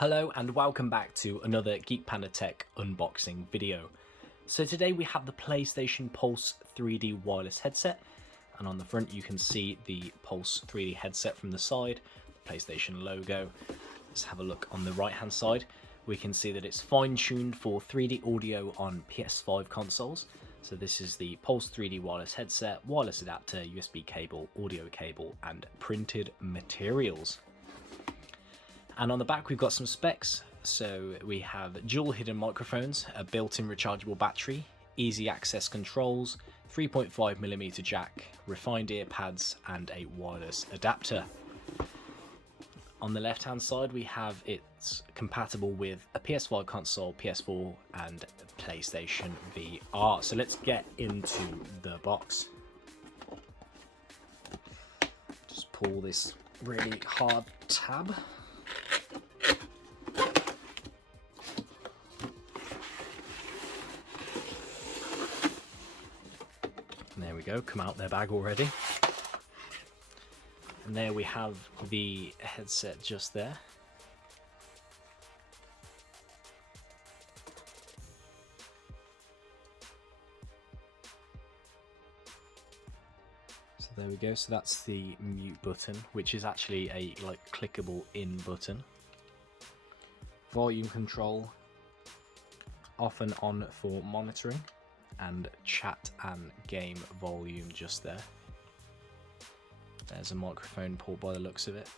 Hello and welcome back to another Geek Panda Tech unboxing video. So today we have the PlayStation Pulse 3D wireless headset, and on the front you can see the Pulse 3D headset from the side, the PlayStation logo. Let's have a look on the right hand side. We can see that it's fine-tuned for 3D audio on PS5 consoles. So this is the Pulse 3D wireless headset, wireless adapter, USB cable, audio cable and printed materials. And on the back we've got some specs. So we have dual hidden microphones, a built-in rechargeable battery, easy access controls, 3.5mm jack, refined ear pads and a wireless adapter. On the left hand side we have it's compatible with a PS5 console, PS4 and PlayStation VR. So let's get into the box. Just pull this really hard tab. There we go, come out their bag already. And there we have the headset just there. So there we go, so that's the mute button, which is actually a clickable in button. Volume control, off and on for monitoring, and chat and game volume just there. There's a microphone port by the looks of it,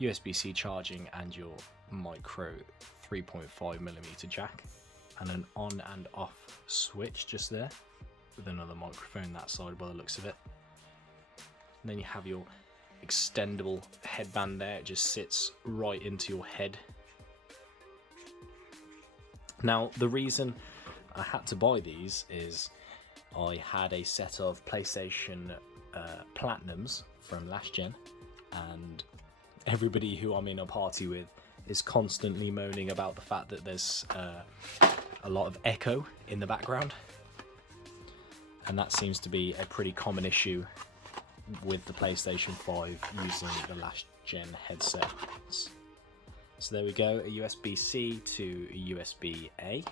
USB-C charging and your micro 3.5mm jack, and an on and off switch just there with another microphone that side by the looks of it. And then you have your extendable headband there, it just sits right into your head. Now the reason I had to buy these is I had a set of PlayStation Platinums from last gen, and everybody who I'm in a party with is constantly moaning about the fact that there's a lot of echo in the background, and that seems to be a pretty common issue with the PlayStation 5 using the last gen headsets. So there we go, a USB-C to a USB-A.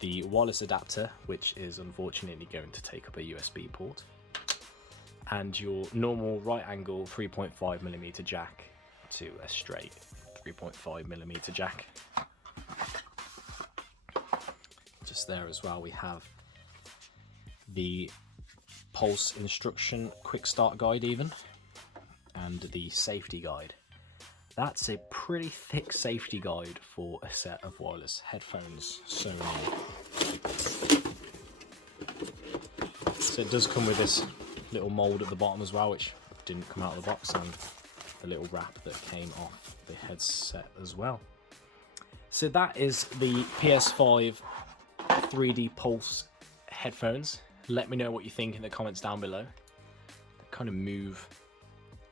The wireless adapter, which is unfortunately going to take up a USB port, and your normal right angle 3.5mm jack to a straight 3.5mm jack. Just there as well we have the Pulse instruction quick start guide even, and the safety guide. That's a pretty thick safety guide for a set of wireless headphones. So it does come with this little mould at the bottom as well, which didn't come out of the box, and the little wrap that came off the headset as well. So that is the PS5 3D Pulse headphones. Let me know what you think in the comments down below. They kind of move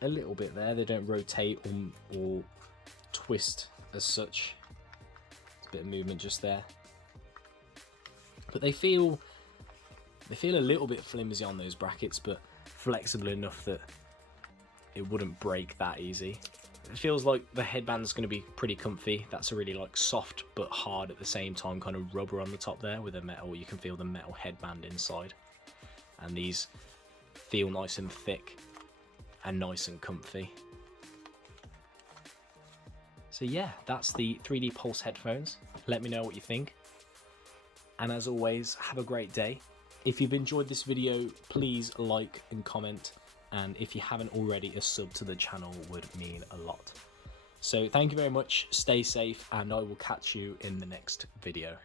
a little bit there, they don't rotate or twist as such. It's a bit of movement just there, but they feel a little bit flimsy on those brackets, but flexible enough that it wouldn't break that easy. It feels like the headband's going to be pretty comfy. That's a really soft but hard at the same time kind of rubber on the top there with a metal. You can feel the metal headband inside, and these feel nice and thick and nice and comfy. So yeah, that's the 3D Pulse headphones. Let me know what you think, and as always, have a great day. If you've enjoyed this video, please like and comment, and if you haven't already, a sub to the channel would mean a lot. So thank you very much, stay safe, and I will catch you in the next video.